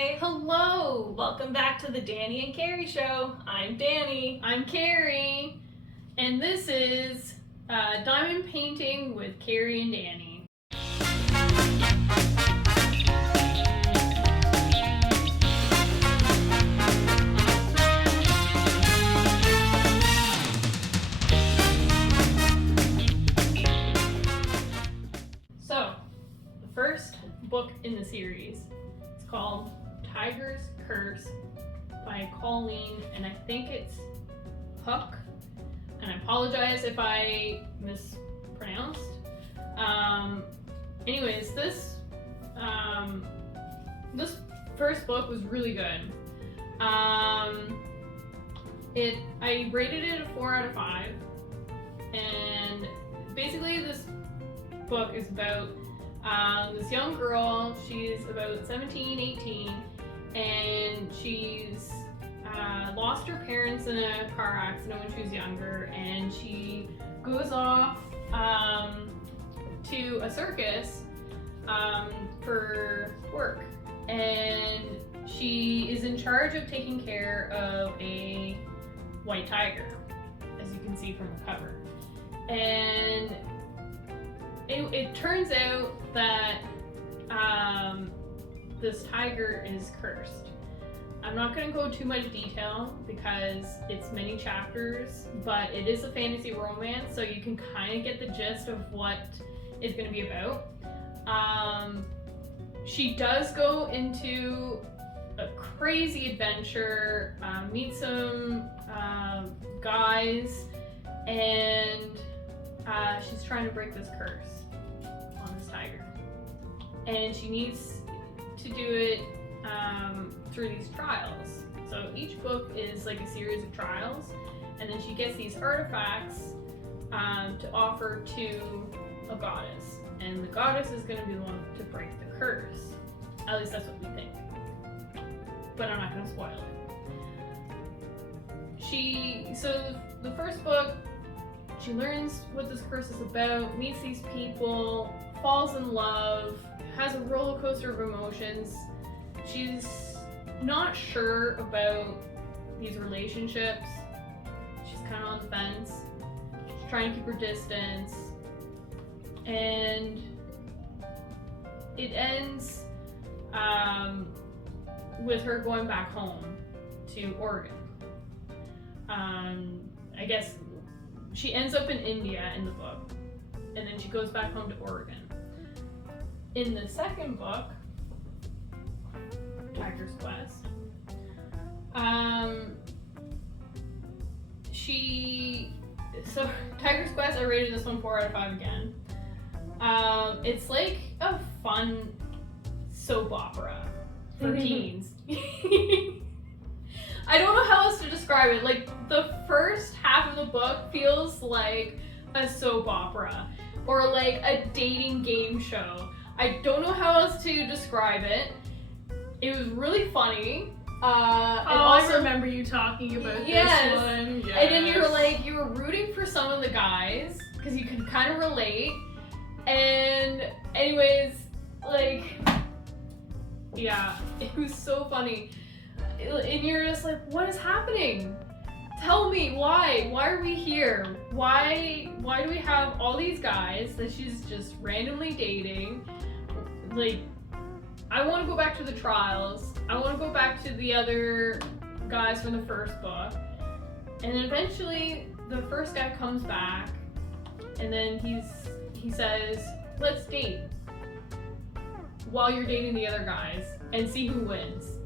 Hi, hello, welcome back to the Danny and Carrie show. I'm Danny. I'm Carrie, and this is Diamond Painting with Carrie and Danny. So, the first book in the series is called Tiger's Curse by Colleen, and I think it's Hook, and I apologize if I mispronounced. Anyways, this first book was really good. I rated it a 4 out of 5, and basically this book is about this young girl. She's about 17, 18, and she's lost her parents in a car accident when she was younger, and she goes off to a circus for work, and she is in charge of taking care of a white tiger, as you can see from the cover. And it turns out that this tiger is cursed. I'm not going to go too much detail because it's many chapters, but it is a fantasy romance, so you can kind of get the gist of what it's going to be about. She does go into a crazy adventure, meet some guys, and she's trying to break this curse on this tiger. And she needs to do it through these trials. So each book is like a series of trials, and then she gets these artifacts to offer to a goddess. And the goddess is going to be the one to break the curse. At least that's what we think. But I'm not going to spoil it. So the first book, she learns what this curse is about, meets these people, falls in love, has a roller coaster of emotions. She's not sure about these relationships. She's kind of on the fence. She's trying to keep her distance. And it ends with her going back home to Oregon. I guess she ends up in India in the book, and then she goes back home to Oregon. In the second book, Tiger's Quest, Tiger's Quest, I rated this one 4 out of 5 again. It's like a fun soap opera for teens. I don't know how else to describe it. Like, the first half of the book feels like a soap opera or like a dating game show. I don't know how else to describe it. It was really funny. I remember you talking about this one. Yes. And then you were rooting for some of the guys because you could kind of relate. And anyways, yeah, it was so funny. And you're just like, what is happening? Tell me why? Why are we here? Why do we have all these guys that she's just randomly dating? Like, I want to go back to the trials. I want to go back to the other guys from the first book. And then eventually the first guy comes back, and then he says, let's date while you're dating the other guys and see who wins.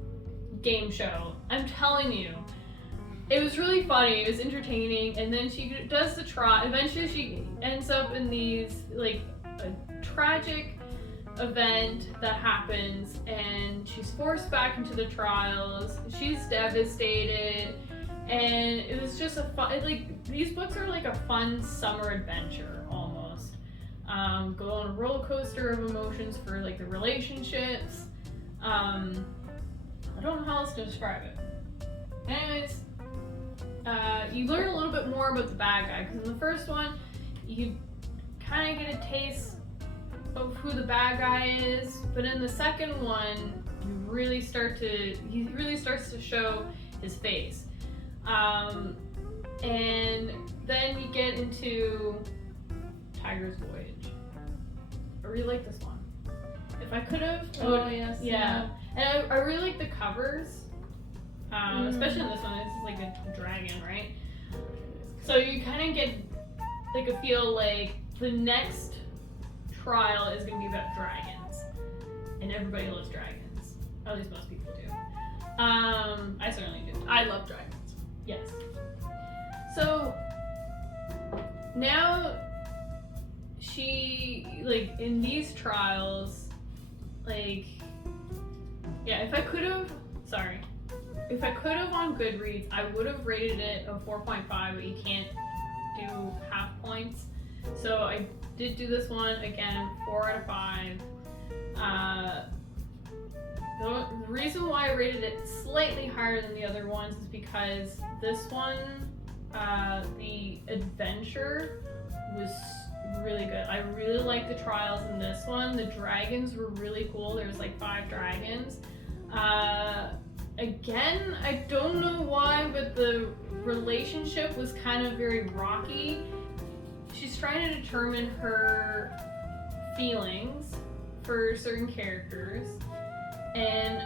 Game show. I'm telling you. It was really funny. It was entertaining. And then she does the trial. Eventually she ends up in these, like, a tragic event that happens, and she's forced back into the trials. She's devastated, and it was just a fun, these books are like a fun summer adventure almost. Go on a roller coaster of emotions for like the relationships. I don't know how else to describe it. Anyways, you learn a little bit more about the bad guy, because in the first one you kind of get a taste of who the bad guy is, but in the second one you really starts to show his face. And then you get into Tiger's Voyage. I really like this one. If I could have, Yes. yeah. And I really like the covers, especially in this one. This is like a dragon, right? So you kind of get like a feel like the next trial is going to be about dragons, and everybody loves dragons. At least most people do. I certainly do. I love dragons. Yes. So now she, like, in these trials, like, yeah, if I could have on Goodreads, I would have rated it a 4.5, but you can't do half points. So I did do this one, again, 4 out of 5. The reason why I rated it slightly higher than the other ones is because this one, the adventure was really good. I really liked the trials in this one. The dragons were really cool. There was like 5 dragons. Again, I don't know why, but the relationship was kind of very rocky. She's trying to determine her feelings for certain characters, and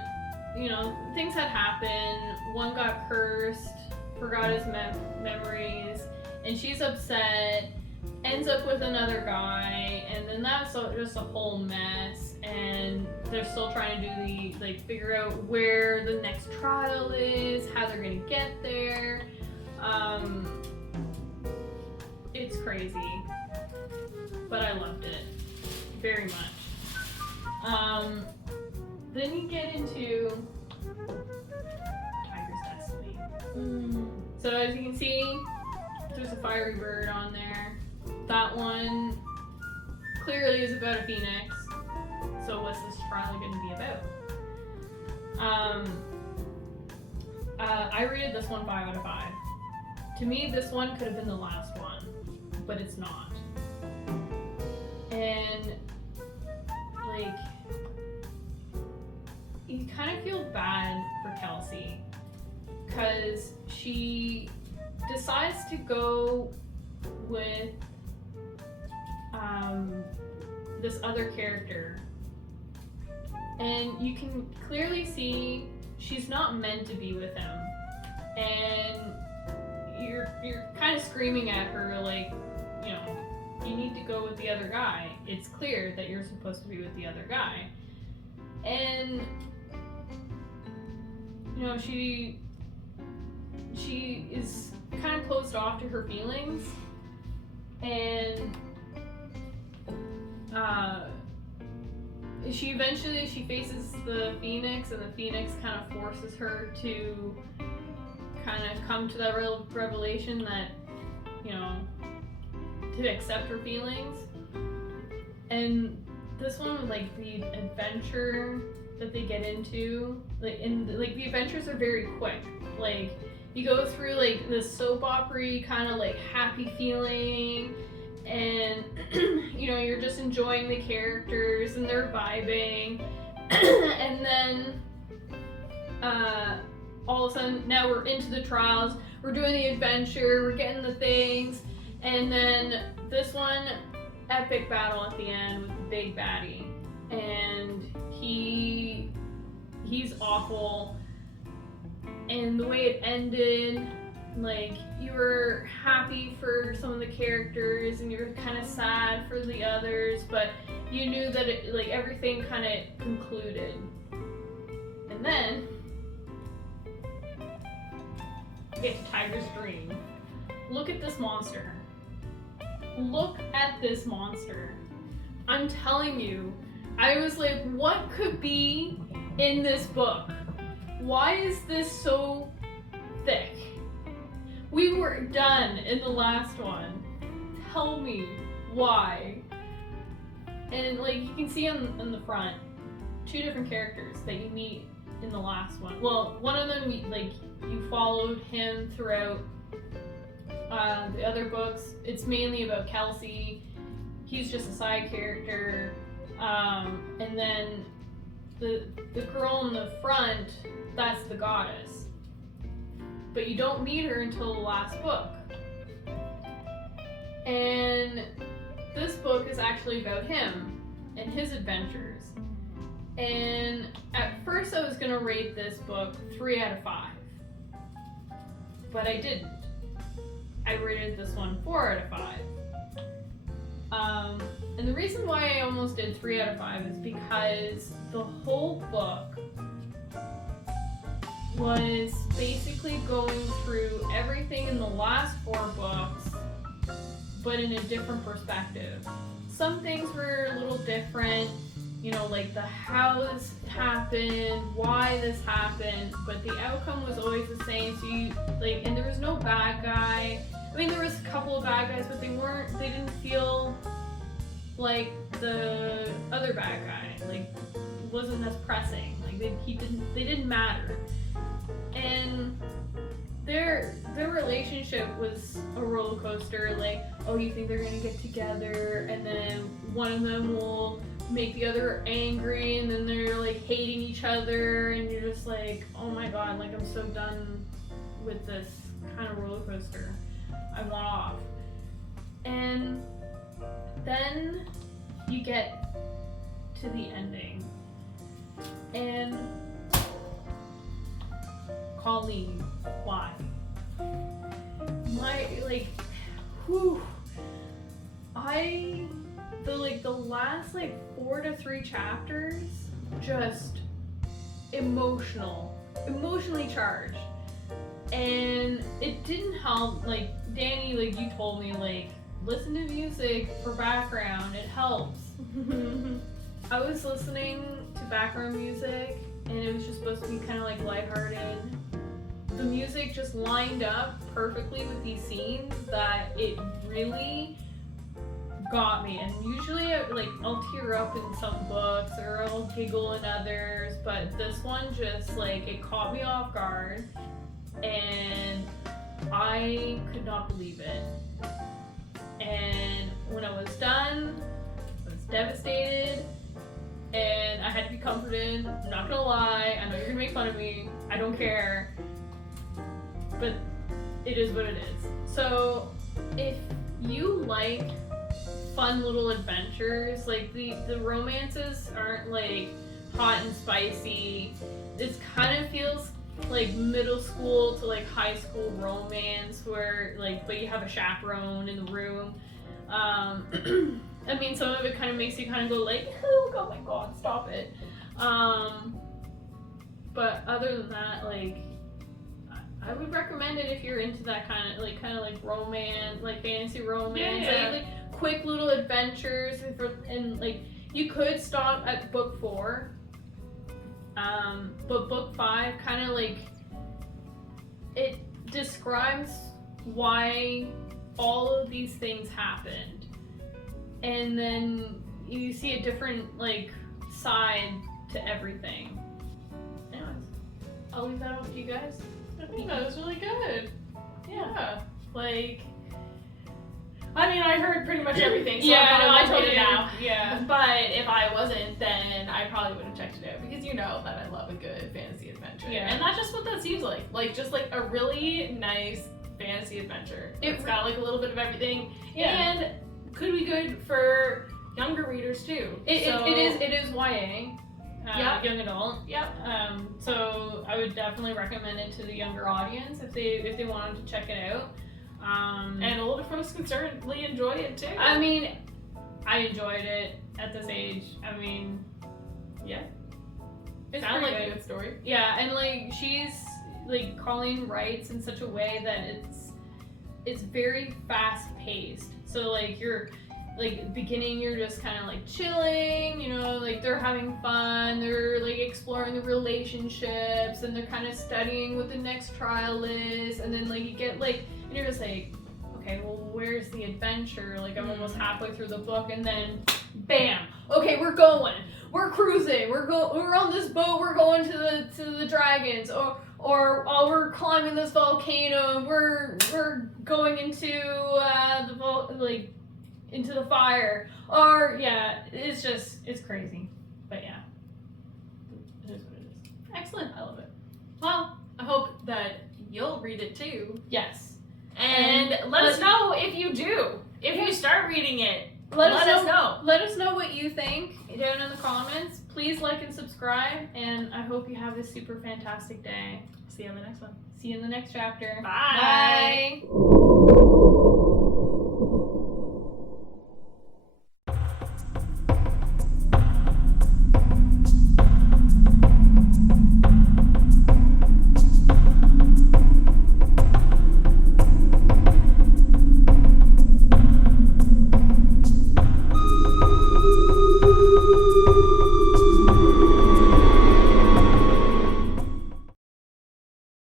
you know, things had happened. One got cursed, forgot his memories, and she's upset, ends up with another guy, and then that's just a whole mess. And they're still trying to do figure out where the next trial is, how they're gonna get there. It's crazy, but I loved it very much. Then you get into Tiger's Destiny. So as you can see, there's a fiery bird on there. That one clearly is about a phoenix. So what's this trial going to be about? I rated this one 5 out of 5. To me, this one could have been the last one, but it's not. And like, you kind of feel bad for Kelsey because she decides to go with this other character, and you can clearly see she's not meant to be with him, and you're kind of screaming at her like, you know, you need to go with the other guy. It's clear that you're supposed to be with the other guy. And you know, she is kind of closed off to her feelings, and she faces the Phoenix, and the Phoenix kind of forces her to kind of come to that real revelation that, you know, to accept her feelings. And this one, like, the adventure that they get into, like, the adventures are very quick. Like, you go through like this soap opera kind of like happy feeling, and you know, you're just enjoying the characters and they're vibing, and then all of a sudden now we're into the trials, we're doing the adventure, we're getting the things, and then this one, epic battle at the end with the big baddie, and he's awful. And the way it ended, like, you were happy for some of the characters and you were kind of sad for the others, but you knew that it, like, everything kind of concluded. And then you get to Tiger's Dream. Look at this monster. Look at this monster. I'm telling you, I was like, what could be in this book? Why is this so thick? We were done in the last one. Tell me why. And like, you can see on the front 2 different characters that you meet in the last one. Well, one of them, like, you followed him throughout the other books. It's mainly about Kelsey. He's just a side character. And then the girl in the front, that's the goddess. But you don't meet her until the last book. And this book is actually about him and his adventures. And at first I was gonna rate this book 3 out of 5. But I didn't. I rated this one 4 out of 5. And the reason why I almost did 3 out of 5 is because the whole book was basically going through everything in the last 4 books, but in a different perspective. Some things were a little different, you know, like the how this happened, why this happened, but the outcome was always the same. So you, like, and there was no bad guy. I mean, there was a couple of bad guys, but they didn't feel like the other bad guy. Like, it wasn't as pressing. Like, they didn't matter. And their relationship was a roller coaster. Like, oh, you think they're gonna get together, and then one of them will make the other angry, and then they're like hating each other, and you're just like, oh my god, like I'm so done with this kind of roller coaster. I want off. And then you get to the ending, and Colleen, why? The last 4 to 3 chapters, just emotionally charged. And it didn't help, Danny, you told me, listen to music for background, it helps. I was listening to background music, and it was just supposed to be kind of lighthearted. The music just lined up perfectly with these scenes that it really got me. And usually I'll tear up in some books or I'll giggle in others, but this one just it caught me off guard, and I could not believe it. And when I was done, I was devastated, and I had to be comforted. I'm not gonna lie, I know you're gonna make fun of me, I don't care, but it is what it is. So if you like fun little adventures, the romances aren't hot and spicy, it kind of feels like middle school to high school romance where but you have a chaperone in the room. I mean, some of it kind of makes you kind of go oh my god, stop it. But other than that, I would recommend it if you're into that kind of romance, fantasy romance, Yeah. Quick little adventures, and you could stop at book 4. But book 5 kind of it describes why all of these things happened, and then you see a different side to everything. Anyways, I'll leave that up to you guys. I think that was really good. Yeah. I mean, I heard pretty much everything, so I told you now. Yeah. But if I wasn't, then I probably would have checked it out, because you know that I love a good fantasy adventure. Yeah. And that's just what that seems like. Just a really nice fantasy adventure. It's got a little bit of everything. Yeah. And could be good for younger readers too. It is YA. Yeah. Young adult. Yep. So I would definitely recommend it to the younger audience if they wanted to check it out. And older folks can certainly enjoy it too. I mean, I enjoyed it at this age. I mean, yeah. it's Sounds pretty like good. a good story. Yeah, and she's Colleen writes in such a way that it's very fast paced. So you're beginning, you're just kind of chilling, you know, they're having fun, they're exploring the relationships, and they're kind of studying what the next trial is, and then you get and you're just okay, well, where's the adventure? I'm almost halfway through the book, and then bam, okay, we're going, we're cruising, we're on this boat, we're going to the dragons, or we're climbing this volcano, we're going into into the fire, or yeah, it's crazy. But yeah, that you'll read it too. Yes. And let us know if you do. If you start reading it, let us know. Let us know what you think down in the comments. Please like and subscribe, and I hope you have a super fantastic day. See you on the next one. See you in the next chapter. Bye. Bye.